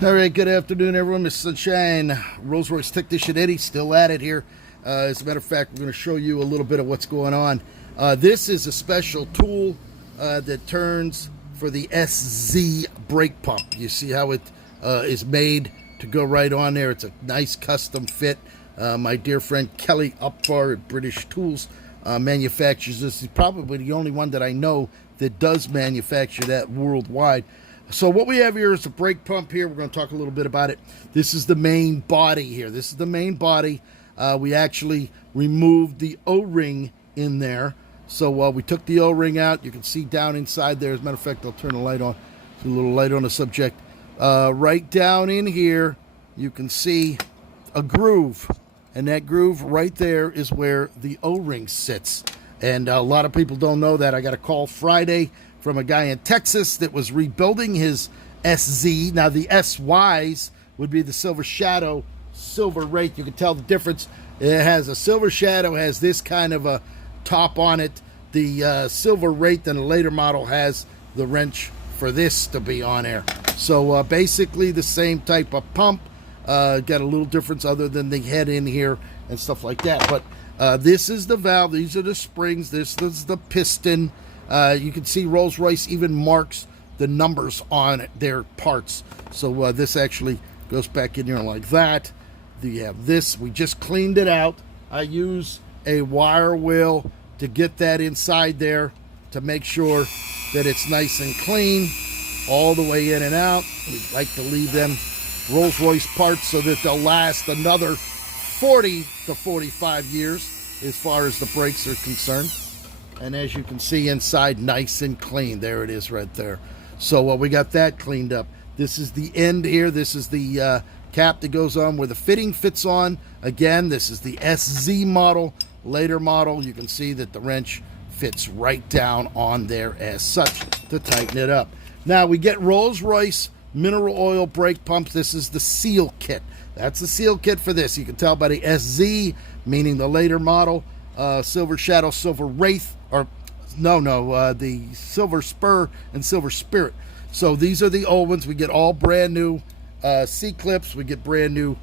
All right, good afternoon, everyone. Mr. Sunshine, Rolls-Royce technician Eddie, still at it here. As a matter of fact, we're going to show you a little bit of what's going on. This is a special tool that turns for the SZ brake pump. You see how it is made to go right on there. It's a nice custom fit. My dear friend Kelly Upfar at British Tools manufactures this. He's probably the only one that I know that does manufacture that worldwide. So what we have here is a brake pump here. We're going to talk a little bit about it. This is the main body here. This is the main body. We actually removed the O-ring in there. So we took the O-ring out. You can see down inside there. As a matter of fact, I'll turn the light on. A little light on the subject. Right down in here, you can see a groove. And that groove right there is where the O-ring sits. And a lot of people don't know that. I got a call Friday from a guy in Texas that was rebuilding his SZ. Now the SYs would be the Silver Shadow, Silver Wraith. You can tell the difference. It has a Silver Shadow, has this kind of a top on it. The Silver Wraith in a later model has the wrench for this to be on there. So basically the same type of pump. Got a little difference other than the head in here and stuff like that. But this is the valve. These are the springs. This is the piston. You can see Rolls-Royce even marks the numbers on their parts. So this actually goes back in here like that. You have this. We just cleaned it out. I use a wire wheel to get that inside there to make sure that it's nice and clean all the way in and out. We like to leave them Rolls-Royce parts so that they'll last another 40 to 45 years as far as the brakes are concerned. And as you can see inside, nice and clean. There it is right there. So we got that cleaned up. This is the end here. This is the cap that goes on where the fitting fits on. Again, this is the SZ model. Later model, you can see that the wrench fits right down on there as such to tighten it up. Now we get Rolls-Royce mineral oil brake pumps. This is the seal kit. That's the seal kit for this. You can tell by the SZ, meaning the later model. Silver Shadow, Silver Wraith, or the Silver Spur and Silver Spirit. So these are the old ones. We get all brand new C-clips. We get brand new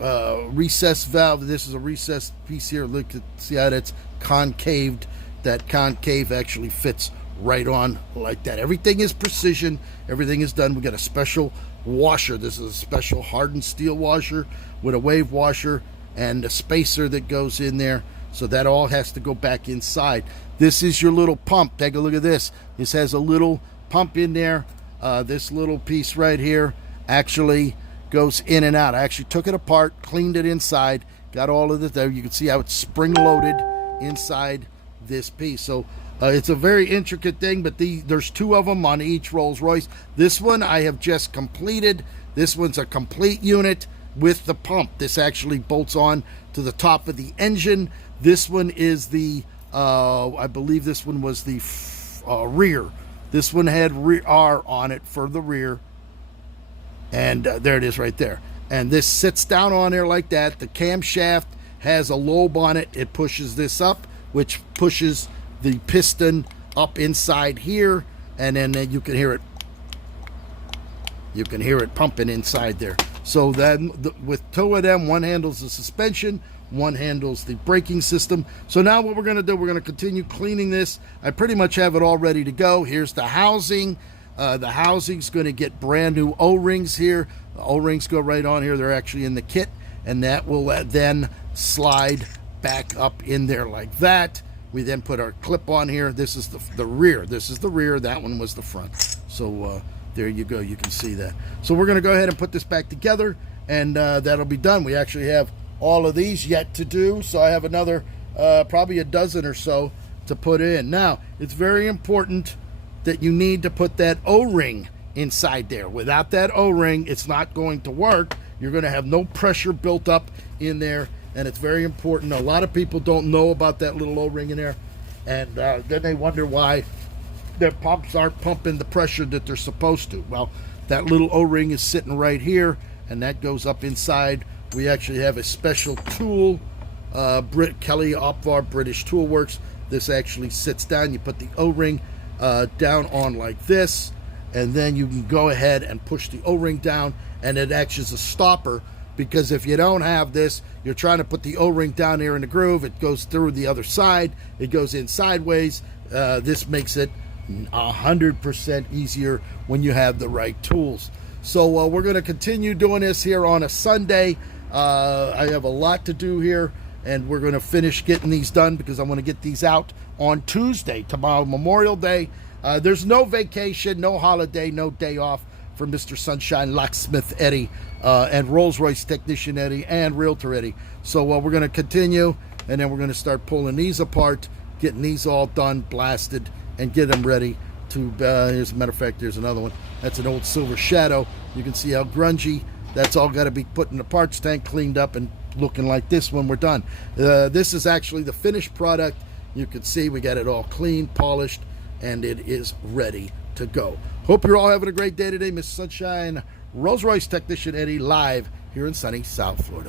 recessed valve. This is a recessed piece here. Look at, see how that's concaved. That concave actually fits right on like that. Everything is precision. Everything is done. We got a special washer. This is a special hardened steel washer with a wave washer and a spacer that goes in there. So that all has to go back inside. This is your little pump. Take a look at this. This has a little pump in there. This little piece right here actually goes in and out. I actually took it apart, cleaned it inside, got all of it there. You can see how it's spring-loaded inside this piece. So it's a very intricate thing, but there's two of them on each Rolls-Royce. This one I have just completed. This one's a complete unit with the pump. This actually bolts on to the top of the engine. This one is the, I believe this one was the rear. This one had rear R on it for the rear. And there it is right there. And this sits down on there like that. The camshaft has a lobe on it. It pushes this up, which pushes the piston up inside here. And then you can hear it. You can hear it pumping inside there. So then with two of them, one handles the suspension, one handles the braking system. So now what we're going to do, we're going to continue cleaning this. I pretty much have it all ready to go. Here's the housing. The housing's going to get brand new O-rings here. The O-rings go right on here. They're actually in the kit. And that will then slide back up in there like that. We then put our clip on here. This is the rear. This is the rear. That one was the front. So there you go. You can see that. So we're going to go ahead and put this back together. And that'll be done. We actually have all of these yet to do, so I have another probably a dozen or so to put in. Now, it's very important that you need to put that O-ring inside there. Without that O-ring, it's not going to work. You're going to have no pressure built up in there, and it's very important. A lot of people don't know about that little O-ring in there, and then they wonder why their pumps aren't pumping the pressure that they're supposed to. Well, that little O-ring is sitting right here, and that goes up inside. We actually have a special tool, Kelly Upfar British Tool Works. This actually sits down. You put the O-ring down on like this, and then you can go ahead and push the O-ring down, and it acts as a stopper, because if you don't have this, you're trying to put the O-ring down here in the groove, it goes through the other side, it goes in sideways. This makes it 100% easier when you have the right tools. So we're going to continue doing this here on a Sunday. I have a lot to do here, and we're going to finish getting these done because I want to get these out on Tuesday, tomorrow, Memorial Day. There's no vacation, no holiday, no day off for Mr. Sunshine Locksmith Eddy, and Rolls-Royce Technician Eddy, and Realtor Eddy. So we're going to continue, and then we're going to start pulling these apart, getting these all done, blasted, and get them ready to, here's a matter of fact, here's another one. That's an old Silver Shadow. You can see how grungy. That's all got to be put in the parts tank, cleaned up, and looking like this when we're done. This is actually the finished product. You can see we got it all clean, polished, and it is ready to go. Hope you're all having a great day today. Mr. Sunshine, Rolls-Royce Technician Eddy, live here in sunny South Florida.